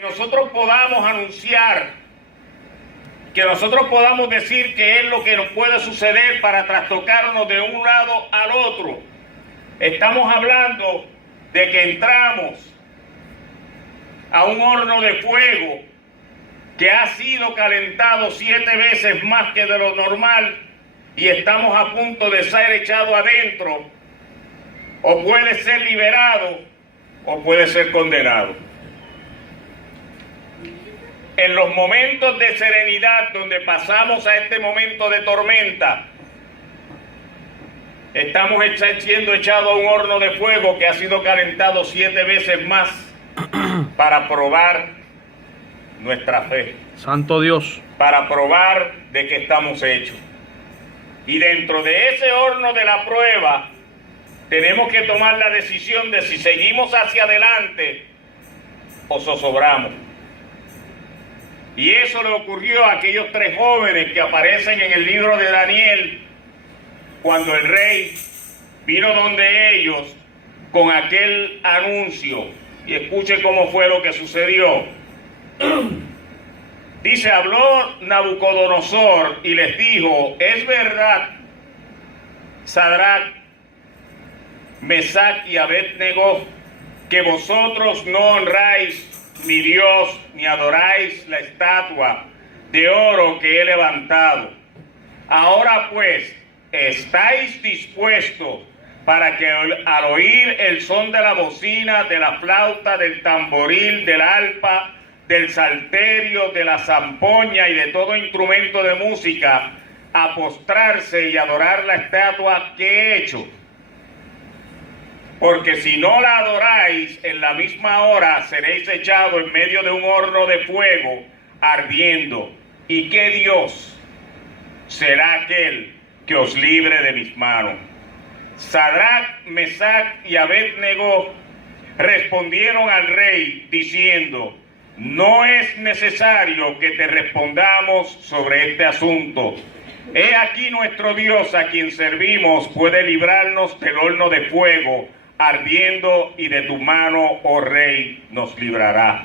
nosotros podamos anunciar, que nosotros podamos decir que es lo que nos puede suceder para trastocarnos de un lado al otro. Estamos hablando de que entramos a un horno de fuego que ha sido calentado 7 veces más que de lo normal y estamos a punto de ser echados adentro, o puede ser liberado o puede ser condenado. En los momentos de serenidad donde pasamos a este momento de tormenta, estamos siendo echados a un horno de fuego que ha sido calentado 7 veces más para probar nuestra fe. Santo Dios. Para probar de que estamos hechos. Y dentro de ese horno de la prueba, tenemos que tomar la decisión de si seguimos hacia adelante o zozobramos. Y eso le ocurrió a aquellos 3 jóvenes que aparecen en el libro de Daniel, cuando el rey vino donde ellos con aquel anuncio. Y escuche cómo fue lo que sucedió. Dice, habló Nabucodonosor y les dijo, es verdad, Sadrach, Mesach y Abednego, que vosotros no honráis ni Dios, ni adoráis la estatua de oro que he levantado. Ahora pues, ¿estáis dispuestos para que al oír el son de la bocina, de la flauta, del tamboril, del arpa, del salterio, de la zampoña y de todo instrumento de música, a postrarse y adorar la estatua que he hecho? Porque si no la adoráis, en la misma hora seréis echados en medio de un horno de fuego ardiendo. ¿Y qué Dios será aquel que os libre de mis manos? Sadrach, Mesach y Abednego respondieron al rey diciendo, no es necesario que te respondamos sobre este asunto. He aquí nuestro Dios a quien servimos puede librarnos del horno de fuego ardiendo y de tu mano, oh rey, nos librará.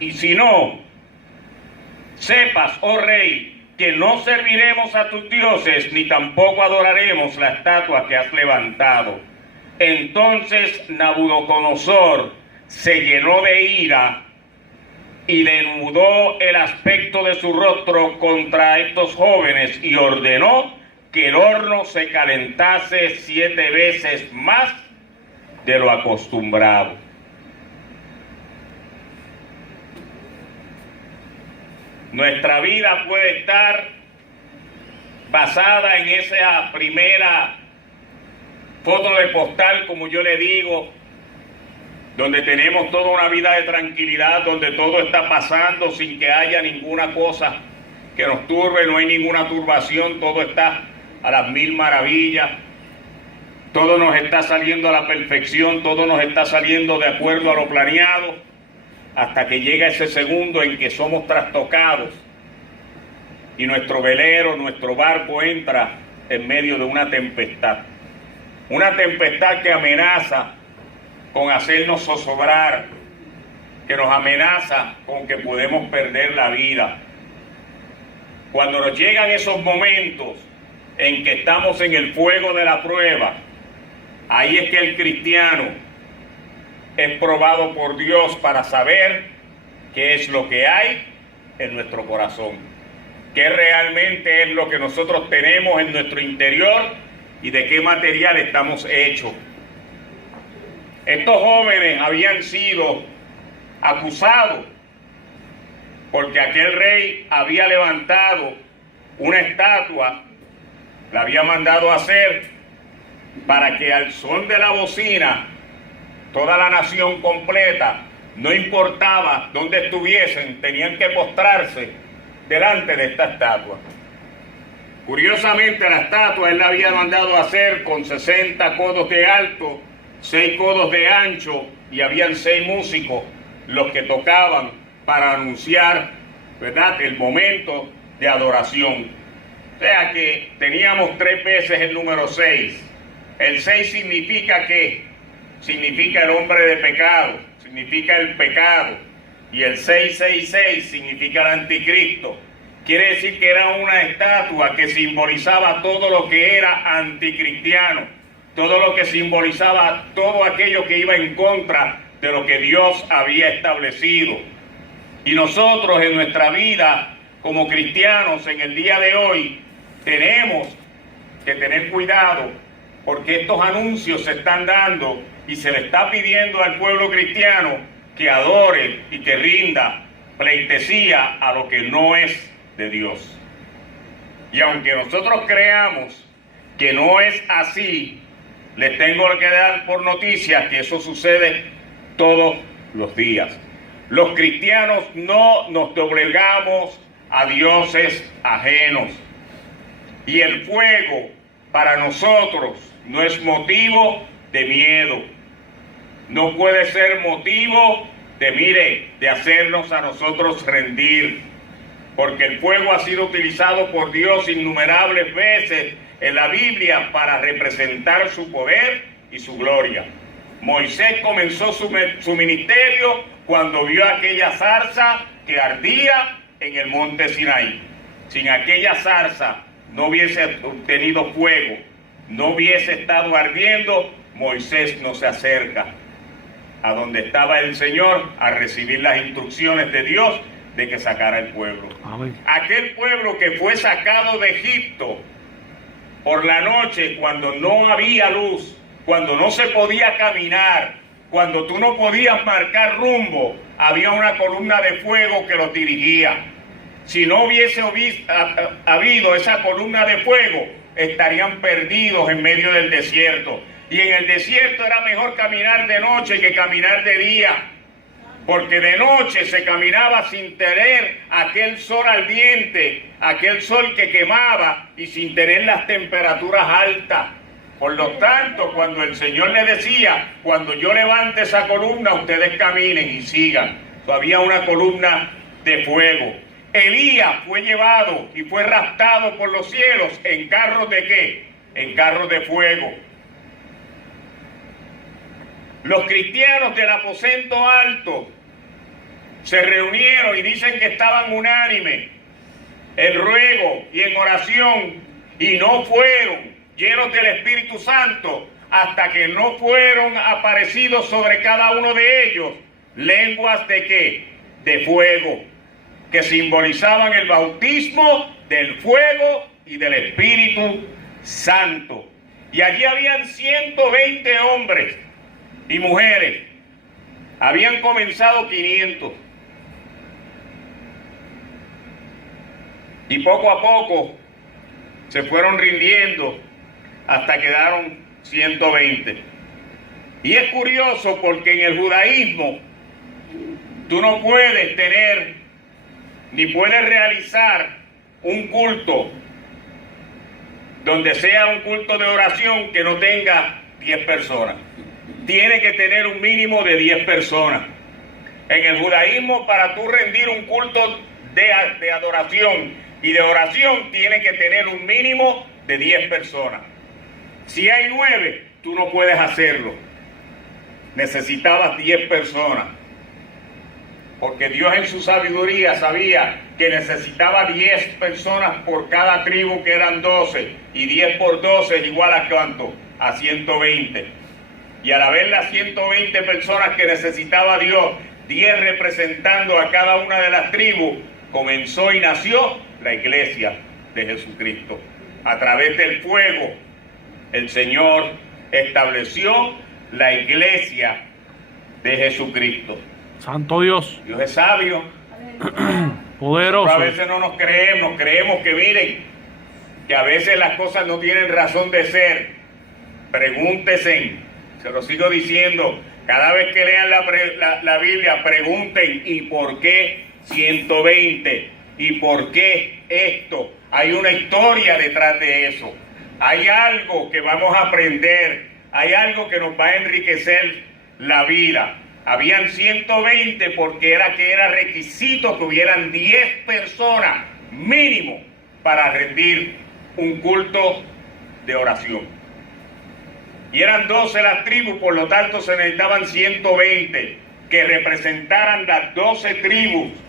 Y si no, sepas, oh rey, que no serviremos a tus dioses ni tampoco adoraremos la estatua que has levantado. Entonces Nabucodonosor se llenó de ira y denudó el aspecto de su rostro contra estos jóvenes y ordenó que el horno se calentase 7 veces más de lo acostumbrado. Nuestra vida puede estar basada en esa primera foto de postal, como yo le digo, donde tenemos toda una vida de tranquilidad, donde todo está pasando sin que haya ninguna cosa que nos turbe, no hay ninguna turbación, todo está a las mil maravillas, todo nos está saliendo a la perfección, todo nos está saliendo de acuerdo a lo planeado, hasta que llega ese segundo en que somos trastocados y nuestro velero, nuestro barco entra en medio de una tempestad que amenaza con hacernos zozobrar, que nos amenaza con que podemos perder la vida. Cuando nos llegan esos momentos en que estamos en el fuego de la prueba, ahí es que el cristiano es probado por Dios para saber qué es lo que hay en nuestro corazón, qué realmente es lo que nosotros tenemos en nuestro interior y de qué material estamos hechos. Estos jóvenes habían sido acusados porque aquel rey había levantado una estatua, la había mandado a hacer para que al son de la bocina toda la nación completa, no importaba dónde estuviesen, tenían que postrarse delante de esta estatua. Curiosamente, la estatua él la había mandado a hacer con 60 codos de alto, 6 codos de ancho, y habían 6 músicos los que tocaban para anunciar, ¿verdad?, el momento de adoración. O sea que teníamos 3 veces el número 6. El 6 significa ¿qué? Significa el hombre de pecado, significa el pecado y el 666 significa el anticristo. Quiere decir que era una estatua que simbolizaba todo lo que era anticristiano, todo lo que simbolizaba todo aquello que iba en contra de lo que Dios había establecido. Y nosotros en nuestra vida como cristianos en el día de hoy tenemos que tener cuidado, porque estos anuncios se están dando y se le está pidiendo al pueblo cristiano que adore y que rinda pleitesía a lo que no es de Dios. Y aunque nosotros creamos que no es así, les tengo que dar por noticia que eso sucede todos los días. Los cristianos no nos doblegamos a dioses ajenos. Y el fuego para nosotros no es motivo de miedo. No puede ser motivo de hacernos a nosotros rendir. Porque el fuego ha sido utilizado por Dios innumerables veces en la Biblia para representar su poder y su gloria. Moisés comenzó su ministerio cuando vio aquella zarza que ardía en el monte Sinaí. Sin aquella zarza no hubiese obtenido fuego, no hubiese estado ardiendo, Moisés no se acerca a donde estaba el Señor a recibir las instrucciones de Dios de que sacara el pueblo. Amén. Aquel pueblo que fue sacado de Egipto por la noche cuando no había luz, cuando no se podía caminar, cuando tú no podías marcar rumbo, había una columna de fuego que los dirigía. Si no hubiese habido esa columna de fuego, estarían perdidos en medio del desierto. Y en el desierto era mejor caminar de noche que caminar de día, porque de noche se caminaba sin tener aquel sol ardiente, aquel sol que quemaba y sin tener las temperaturas altas. Por lo tanto, cuando el Señor le decía, cuando yo levante esa columna, ustedes caminen y sigan. Había una columna de fuego. Elías fue llevado y fue raptado por los cielos en carros de ¿qué? En carros de fuego. Los cristianos del aposento alto se reunieron y dicen que estaban unánimes en ruego y en oración y no fueron llenos del Espíritu Santo hasta que no fueron aparecidos sobre cada uno de ellos lenguas de ¿qué? De fuego, que simbolizaban el bautismo del fuego y del Espíritu Santo. Y allí habían 120 hombres y mujeres. Habían comenzado 500. Y poco a poco se fueron rindiendo hasta quedaron 120. Y es curioso porque en el judaísmo tú no puedes tener ni puedes realizar un culto donde sea un culto de oración que no tenga 10 personas. Tiene que tener un mínimo de 10 personas. En el judaísmo, para tú rendir un culto de adoración y de oración, tiene que tener un mínimo de 10 personas. Si hay 9, tú no puedes hacerlo. Necesitabas 10 personas. Porque Dios en su sabiduría sabía que necesitaba 10 personas por cada tribu, que eran 12. Y 10 por 12 es igual a ¿cuánto? A 120. Y al haber las 120 personas que necesitaba Dios, 10 representando a cada una de las tribus, comenzó y nació la iglesia de Jesucristo. A través del fuego, el Señor estableció la iglesia de Jesucristo. Santo Dios. Dios es sabio. Poderoso. A veces no nos creemos que miren, que a veces las cosas no tienen razón de ser. Pregúntense, se lo sigo diciendo, cada vez que lean la Biblia, pregunten, ¿y por qué 120? ¿Y por qué esto? Hay una historia detrás de eso. Hay algo que vamos a aprender, hay algo que nos va a enriquecer la vida. Habían 120 porque era requisito que hubieran 10 personas mínimo para rendir un culto de oración. Y eran 12 las tribus, por lo tanto se necesitaban 120. que representaran las 12 tribus